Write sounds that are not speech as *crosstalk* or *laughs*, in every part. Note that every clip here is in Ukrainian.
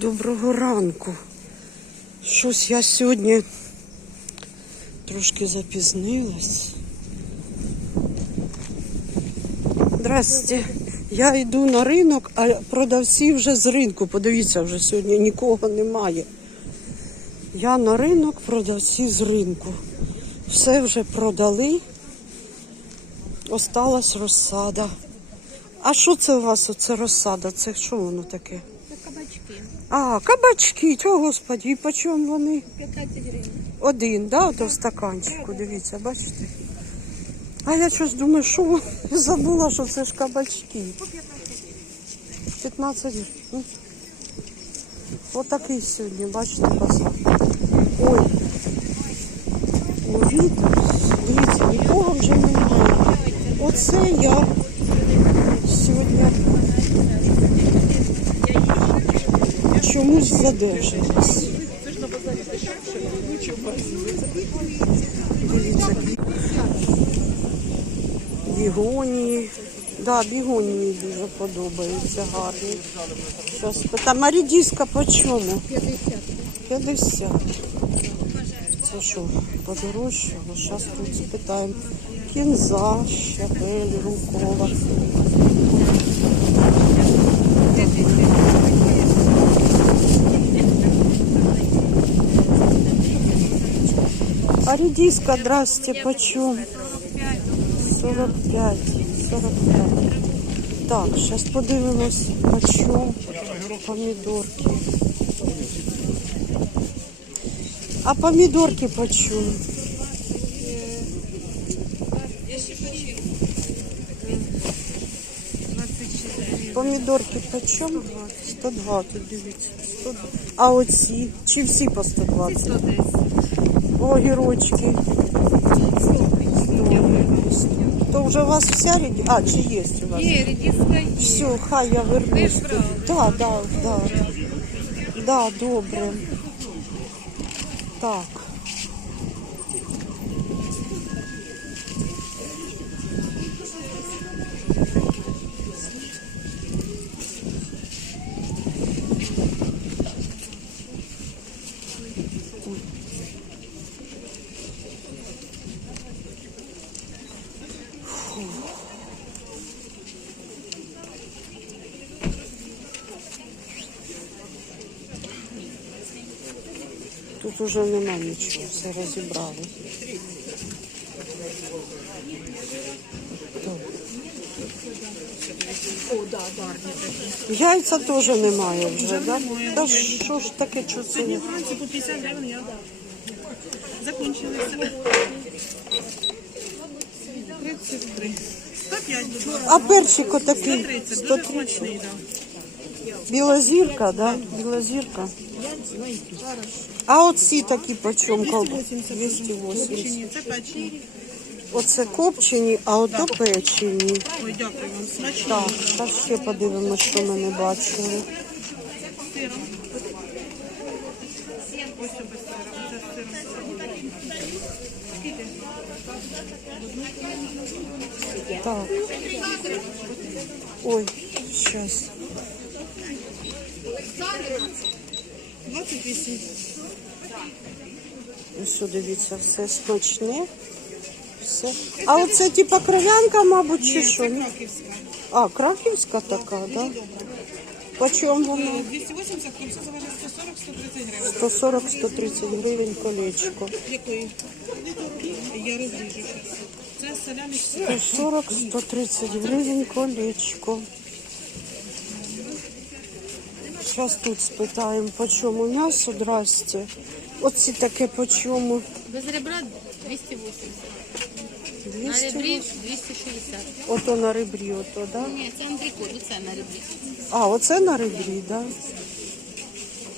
Доброго ранку. Щось я сьогодні трошки запізнилась. Здрасте. Я йду на ринок, а продавці вже з ринку. Подивіться, вже сьогодні нікого немає. Я на ринок, продавці з ринку. Все вже продали. Осталась розсада. А що це у вас оце розсада? Це що воно таке? А, кабачки, о господі, і по чому вони? 15 гривень. Один, да, ото в стаканчику, дивіться, бачите? А я щось думаю, що *laughs* забула, що це ж кабачки. 15 гривень. Отакий сьогодні, бачите, базар. Ой. О, вітер. Дивіться, нікого вже немає. Оце я сьогодні чомусь задержалась. Дивіться, бігонії. Да, бігонії дуже подобаються, гарні. Зараз питаю, а рідіска по чому? 50. 50. Це що, подорожчало? Зараз тут спитаємо. Кінза, щавель, рукова. А редиска, здрасте, почем? 45. 45. Так, зараз подивимось, почем помідорки. А помідорки почем? Помідорки почем? 120, дивіться. 120. А оці? Чи всі по 120? 110. Огірочки. То вже у вас вся реді? А, чи є у вас? Є, редиска є. Все, хай я вернусь. Ви брали? Да, да, да. Да, добре. Так. Уже нема нічого, все розібрали. Яйця теж немає вже, да? Та що ж таке, що це? є? Вранці по 50 гривень я дав. Закінчилися. 33. 105 будь. А перчик отакий. 130. Дуже 130. смачний, да. Білозірка, да? Білозірка. А оці такі по чому? 280. 280. Це печені. Оце копчені, а ото печені. Ой, дякую вам. Так, зараз ще подивимося, що ми не бачили. Сиром. Ось це без сира. Це з сиром. Скільки? Так. Ой, сейчас. 28. Ось що, дивіться, все смачне. Все. А оце типа кров'янка, мабуть, чи що? Ні? краківська. А, краківська така, так? да? По чому вона? 280, кільцо заважить 140-130 140-130 гривень. гривень колечко. Якої? Я розріжу. Це салямі 140-130 гривень колечко. Зараз тут спитаємо, по чому м'ясо, здрасте. Оці таке по чому? Без ребра 280. На ребрі 260. Ото на ребрі, ото, да? Ні, це антрикот, це на ребрі. А, оце на ребрі, да?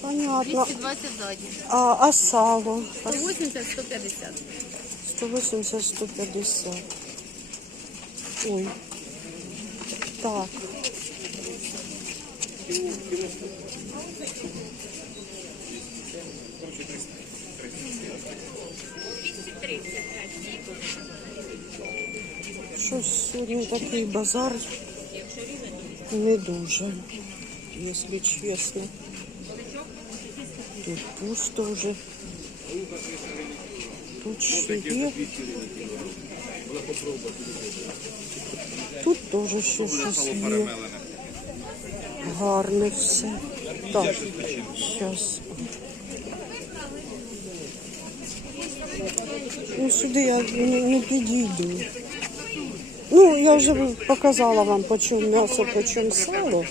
Понятно. 220 задні. А, а сало? А 180, 150. 180-150. Ой. Так. Щось сьогодні такий базар не дуже, якщо чесно. Тут пусто вже. Тут ще є. Тут теж ще щось є. Гарне все. Так, зараз. Ну, сюди я не, не підійду. Ну, я вже показала вам, по чому м'ясо, по чому сало.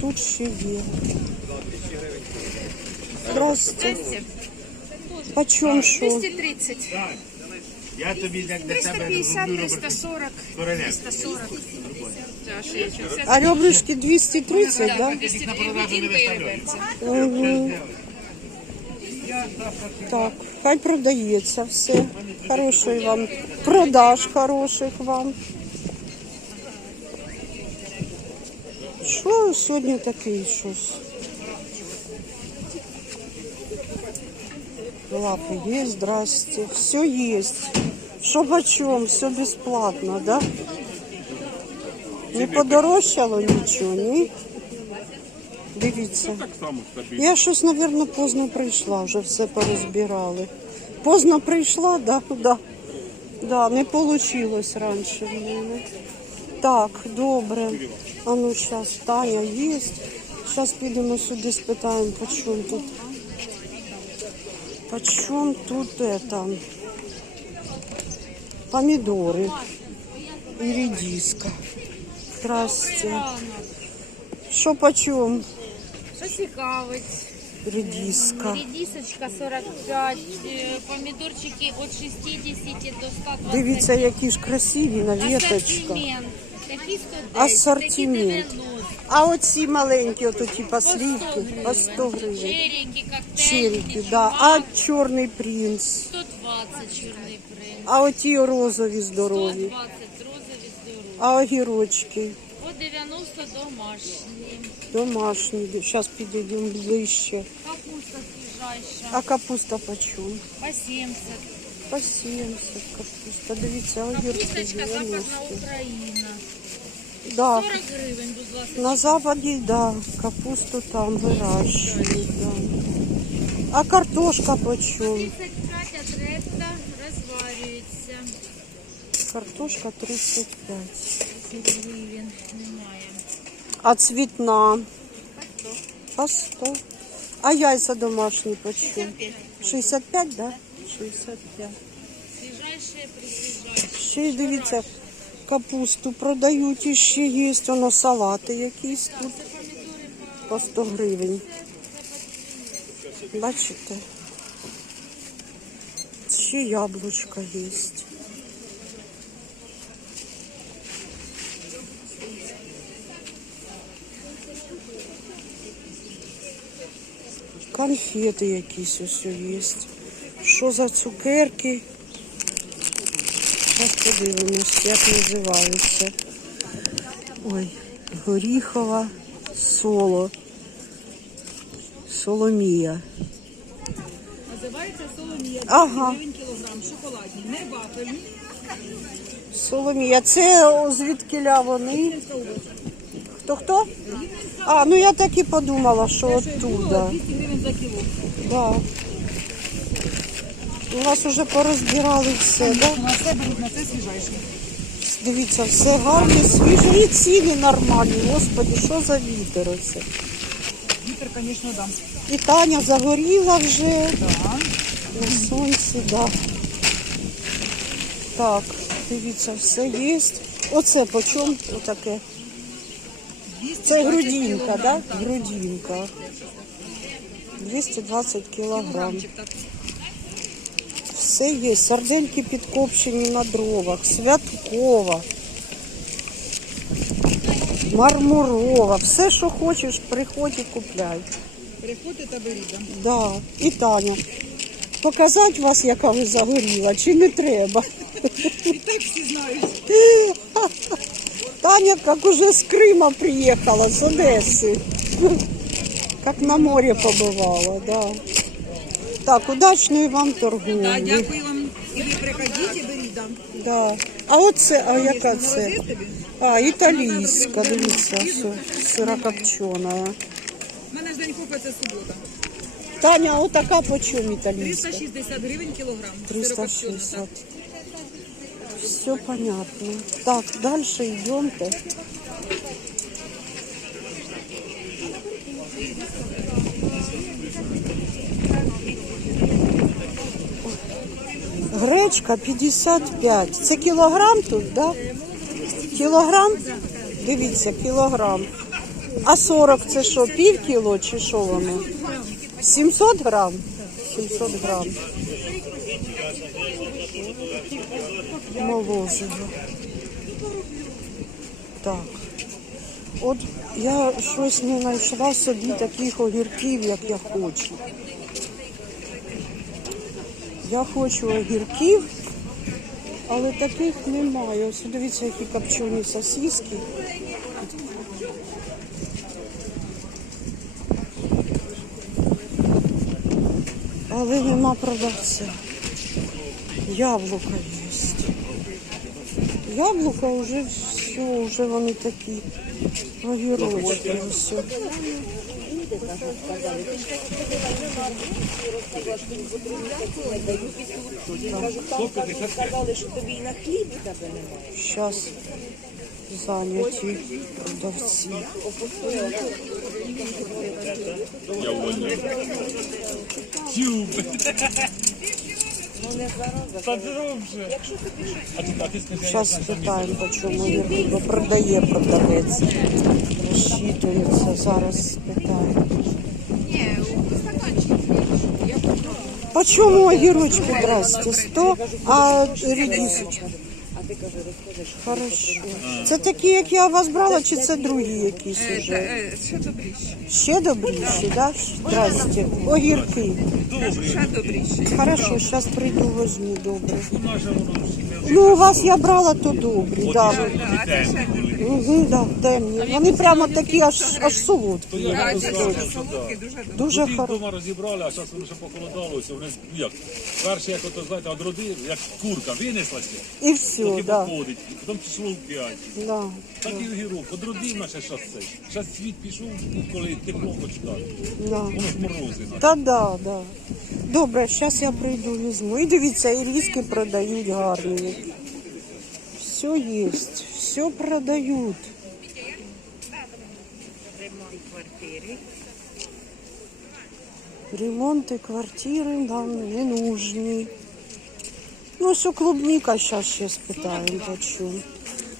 Тут ще є. Здравствуйте. По чому що? 230. Я тобі як для тебе роблю 350, роботу. 340, Королев. 340. Да, ще щось. А ребрышки 230, да? 200 грудинка і реберця. Угу. Так, хай продається все. Хорошої вам продаж хороших вам. Що сьогодні такий щось? Лапы есть, здрасте. Все есть. Что почем, все бесплатно, да? Не подорожчало нічого, ні? Дивіться. Я щось, мабуть, поздно прийшла, вже все порозбирали. Поздно прийшла, да? Да. Да, не вийшло раніше в мене. Так, добре. А ну зараз Таня є. Зараз підемо сюди, спитаємо, по чому тут. Почем тут это? Помидоры и редиска. Здрасте. Что почем Що цікавить? редиска? Рідісочка 45, е, помідорчики від 60 до 120. Дивіться, які ж красиві на веточках. Асортимент. Такі 110, Ассортимент. такі 90. А оці маленькі, ото типа По 100 сливки, по 100 гривень. гривень. Черіки, коктейльні, Черики, да. А чорний принц. 120 чорний принц. А оті розові здорові. 120 розові здорові. А огірочки. По 90 домашні. Домашні. Зараз підійдемо ближче. Капуста свіжайша. А капуста по чому? По 70. По 70 капуста. Дивіться, огірки. Капусточка 90. западна Україна. Да. 40 гривень, будь ласка. На западі, да. Капусту там вирощують. Да. А картошка по чому? 30 Картошка 35. 10 гривень немає. А цвітна? По 100. А яйця домашні почем? 65, да? 65. Ще й дивіться, капусту продають і ще є. Воно салати якісь тут. По 100 гривень. Бачите? Ще яблучка є. Конфети якісь ось є. Що за цукерки? Зараз подивимось, як називаються. Ой, горіхова соло. Соломія. Називається соломія. Ага. кілограм, шоколадні, не вафельні. Соломія. Це о, звідкиля вони? Хто хто? А, ну я так і подумала, що оттуда. 200 гривень за кіло. Да. У вас вже порозбирали все, да? На це беруть, на це свіжайше. Дивіться, все гарне, свіже і ціни нормальні. Господи, що за вітер оце? Вітер, звісно, дам. І Таня загоріла вже. Да. На сонці, да. Так, дивіться, все є. Оце по чому отаке? 220 Це грудинка, да? Грудинка. 220 кілограм. Все є. Сардельки підкопчені на дровах, святкова, мармурова. Все, що хочеш, приходь і купляй. Приходьте та беріть. да. Да. І Таня. Показати вас, яка ви загоріла, чи не треба? І так всі знають. *laughs* Таня как уже с Крыма приехала, с Одессы. Как на море побывала, да. Так, удачної вам Да, торгівлі. дякую вам. І ви приходіть і беріть. Да. Да. А оце, а яка Молодець це? тобі. А, італійська, дивіться, все, сирокопчена. У мене ж день купи, це субота. Таня, отака по чому італійська? 360 гривень кілограм. 360. Все понятно. Так, дальше идемте. Гречка 55. Це кілограм тут, да? Кілограм? Дивіться, кілограм. А 40 це що, пів кіло чи що воно? 700 грам? 700 грам. Молозиво. Так. От я щось не знайшла собі таких огірків, як я хочу. Я хочу огірків, але таких немає. Ось дивіться, які копчені сосиски. Але нема продавця. Яблука є. Яблука вже все, вже вони такі огірочки. Все. Зараз зайняті продавці. Зараз спитаємо, по чому огірки, бо продає продавець. Розчитується, зараз спитаємо. По чому огірочки, здрасте? 100, а редисочка? Хорошо. Це такі, як я у вас брала, чи це другі якісь уже? Е, Ще добріше. Ще добріші, да? Здрасте. Огірки. Ще добріше. Хорошо, зараз прийду, возьму, добре. Ну, у вас я брала, то добрі, да. Угу, да, темні. Вони прямо такі аж, аж солодкі. Ще солодкі, дуже. Дуже хороші. вдома розібрали, а зараз воно ще похолодалося. Вони ну, як перші, як ото знаєте, одроди, як курка винеслася, І все, поки да. походить, і потім пішло в п'ять. да. Так і огірок, одродив наше цей. Щас світ пішов, коли тепло почитати. Да. Воно ж морози. на. Та да, да. Добре, зараз я прийду візьму. І дивіться, і різки продають гарні. Все є, все продають. Ремонти квартири нам не нужні. Ну, все, клубника зараз ще спитаємо по.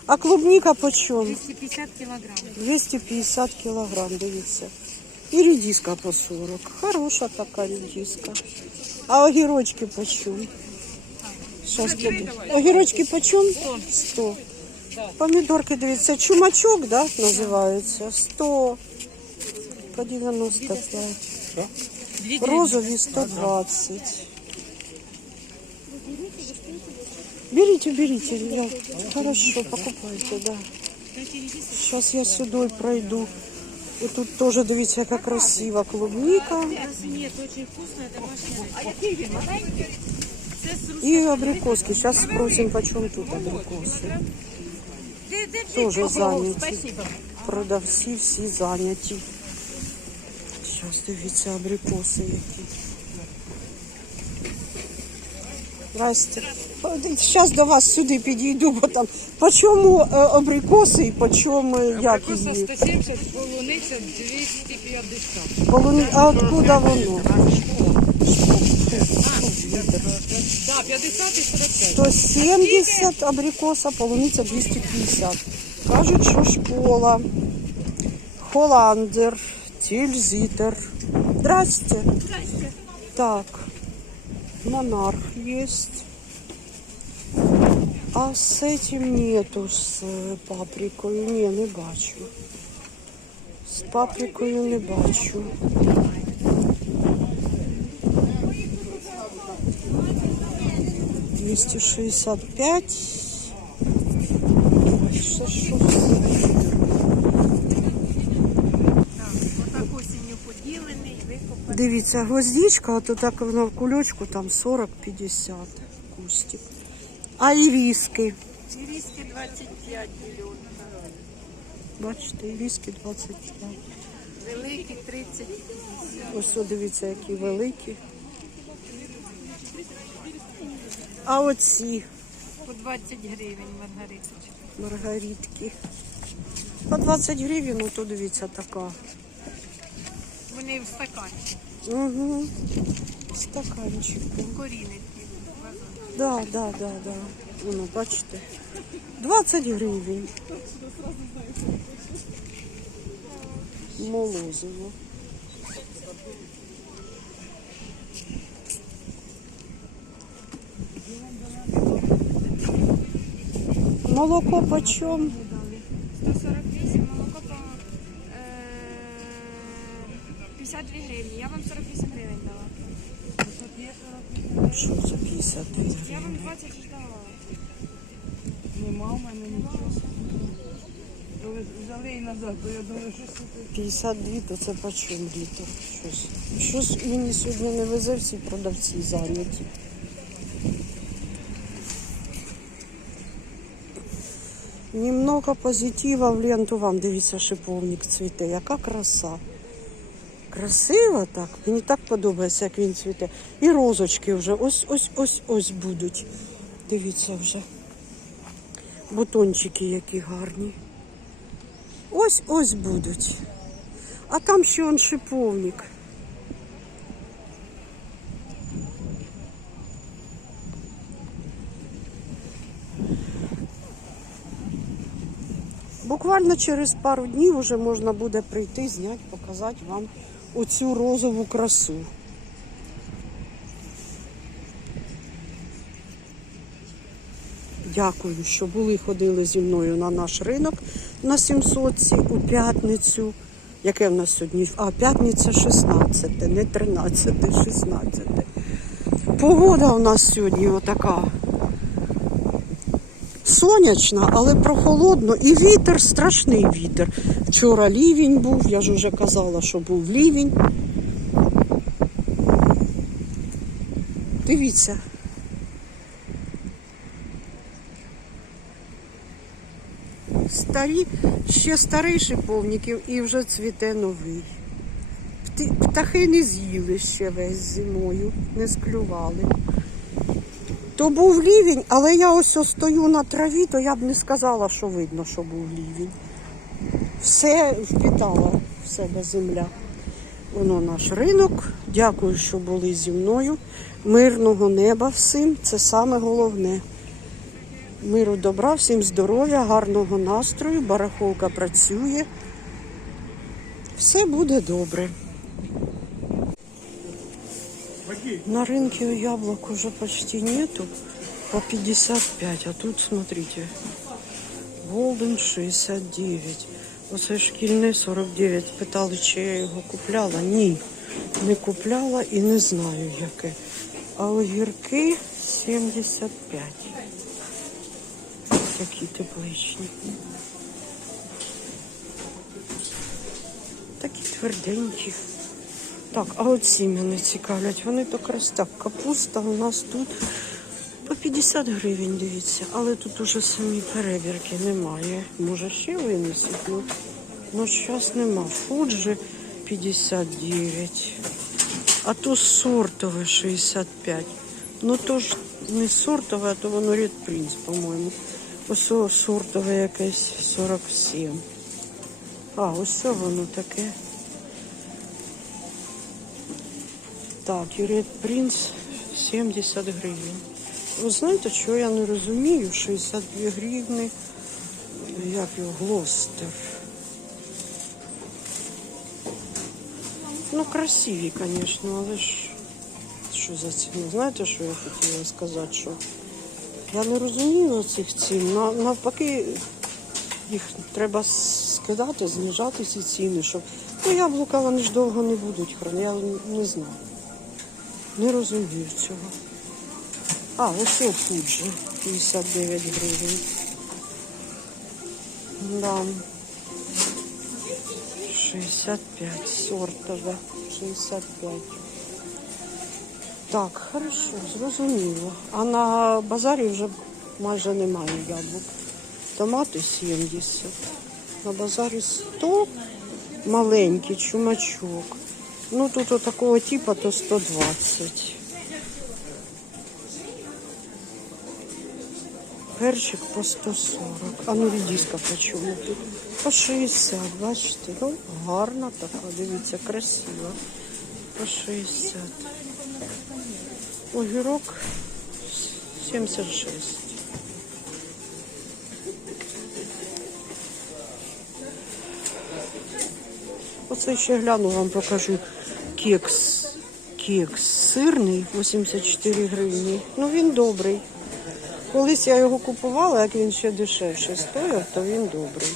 А клубника по чому? 250 килограмм. 250 кілограм, дивіться. І редиска по 40. Хороша така редиска. А огірочки по чому? Щас буде. Огірочки по чому? 100. Помідорки, дивіться, чумачок, да, називається? 100. По 95. Розові 120. Берите, берите, я... хорошо, покупайте, да. Сейчас я сюди пройду. І тут теж дивіться, яка красива клубника. И абрикоски. Сейчас спросим, почем тут абрикоси. Тоже зайняті. Продавці всі зайняті. Зараз дивіться абрикоси які. Здрасте. Зараз до вас сюди підійду, бо там по чому е, абрикоси і по чому як Коса її? 170, полуниця 250. Полуни... А откуда воно? Да, 50 і 45. 170 абрикоса, полуниця 250. Кажуть, що школа. Холандер, тильзитер. Здрасте. Так. Монарх есть. А з этим нету, з е, паприкою. Ні, не бачу. З паприкою не бачу. Двести шестьдесят пять. Дивіться, гвоздичка, от так вона в кульочку, там 40-50 кустик. А іріски? Іріски 25 мільйонів. Бачите, іріски 25. Великі 30. Ось о, дивіться, які великі. А оці По 20 гривень маргариточка. маргаритки. По 20 гривень, ну то дивіться така. Вони в стакані. Угу. Стаканчику. Корінець. Да, да, да, да. Воно, бачите. 20 гривень. Молозиво. Молоко почем? 153 гривні. Я вам 20 давала. Нема у мене нічого. То взяли і назад, бо я думаю, що це. 52, то це по чому літо. Щось. Щось мені сьогодні не везе, всі продавці зайняті. Немного позитива в ленту вам, дивіться, шиповник цвіте. Яка краса. Красиво так. Мені так подобається, як він цвіте. І розочки вже ось ось ось ось будуть. Дивіться вже. Бутончики які гарні. Ось ось будуть. А там ще он шиповник. Буквально через пару днів вже можна буде прийти, зняти, показати вам оцю розову красу. Дякую, що були, ходили зі мною на наш ринок на 700 у п'ятницю. Яке в нас сьогодні? А, п'ятниця 16, не 13, 16. Погода у нас сьогодні отака. Сонячна, але прохолодно. І вітер, страшний вітер. Вчора лівень був, я ж вже казала, що був лівень. Дивіться. Старі, ще старий шиповників і вже цвіте новий. Птахи не з'їли ще весь зимою, не склювали. То був лівень, але я ось стою на траві, то я б не сказала, що видно, що був лівень. Все впітала в себе земля. Воно наш ринок. Дякую, що були зі мною. Мирного неба всім. Це саме головне. Миру добра, всім здоров'я, гарного настрою, барахолка працює. Все буде добре. На рынке яблок уже почти нету, по 55, а тут, смотрите, Голден 69. Оце шкільне 49. Питали, чи я його купляла. Ні, не купляла і не знаю яке. А огірки 75. Такі тепличні. Такі тверденькі. Так, а оці мене цікавлять. Вони так ростуть. Капуста у нас тут по 50 гривень, дивіться. Але тут уже самі перебірки немає. Може ще винесуть? Ну, ну зараз нема. Фуджи 59. А то сортове 65. Ну то ж не сортове, а то воно Red Prince, по-моєму. Ось сортове якесь 47. А, ось воно таке. Так, Red Prince 70 гривень. Ви знаєте, що я не розумію? 62 гривні. Як його Глостер. Ну, красиві, звісно, але ж що за ціну? Знаєте, що я хотіла сказати? Що я не розумію цих цін. На- Навпаки, їх треба скидати, знижати ці ціни, щоб ну, яблука вони ж довго не будуть хранити. Я не знаю. Не розумію цього. А, ось о Фуджі, 59 гривень. Да. 65, сортове, 65. Так, хорошо, зрозуміло. А на базарі вже майже немає яблук. Томати 70. На базарі 100 маленький чумачок. Ну тут от такого типу то 120. Перчик по 140. А ну редиска по чому? По 60, бачите? Ну, гарна така, дивіться, красива. По 60. Огірок 76. Оце ще гляну, вам покажу кекс. Кекс сирний 84 гривні. Ну він добрий. Колись я його купувала, як він ще дешевше стояв, то він добрий.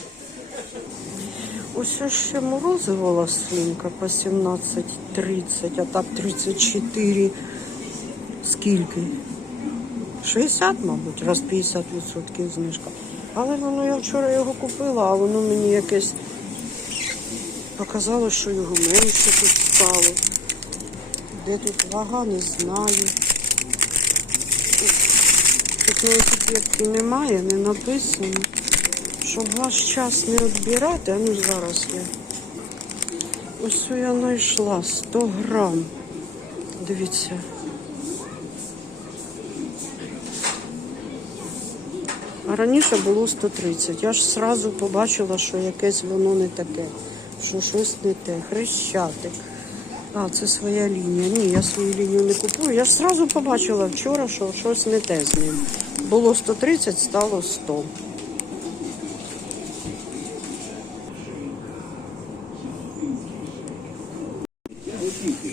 Ось ще морозиво ласунка по 17,30, а так 34. Скільки? 60, мабуть, раз 50% знижка. Але воно я вчора його купила, а воно мені якесь показало, що його менше тут стало. Де тут вага, не знаю. Тут на етикетці немає, не написано. Щоб ваш час не відбирати, а ну зараз я. Ось я знайшла 100 грам. Дивіться. А раніше було 130. Я ж сразу побачила, що якесь воно не таке, що щось не те. Хрещатик. А, це своя лінія. Ні, я свою лінію не купую. Я ж сразу побачила вчора, що щось не те з ним. Було 130, стало 100.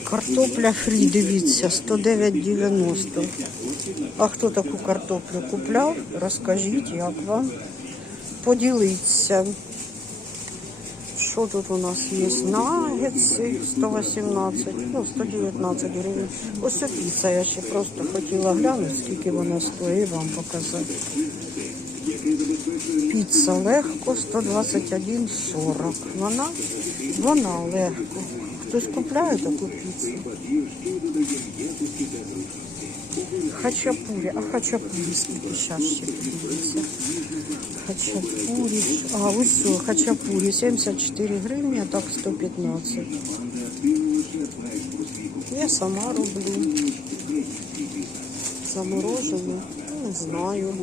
Картопля фрі, дивіться, 109,90. А хто таку картоплю купляв? Розкажіть, як вам. Поділіться. Що тут у нас є? Нагетси 118, ну 119 гривень. Ось піца, я ще просто хотіла глянути, скільки вона стоїть, вам показати. Піца легко 121,40. Вона, вона легко. Хтось купляє таку піцу? Хачапурі. А хачапурі скільки зараз ще подивіться. Хачапурі. А, ось все, хачапурі. 74 гривні, а так 115. Я сама роблю. Заморожене. Ну, Не знаю.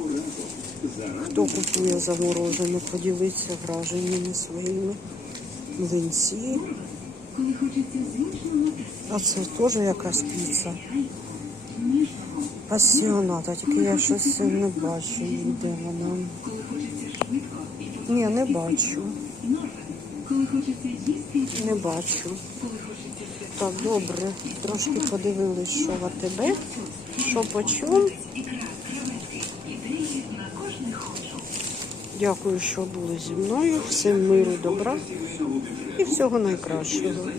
Хто купує заморожене, поділиться враженнями своїми. Млинці. А це теж якась піца. Пасіоната, тільки я щось не бачу, де вона. Ні, не бачу. Не бачу. Так, добре. Трошки подивились, що в АТБ, що почув. Дякую, що були зі мною. Всім миру, добра і всього найкращого.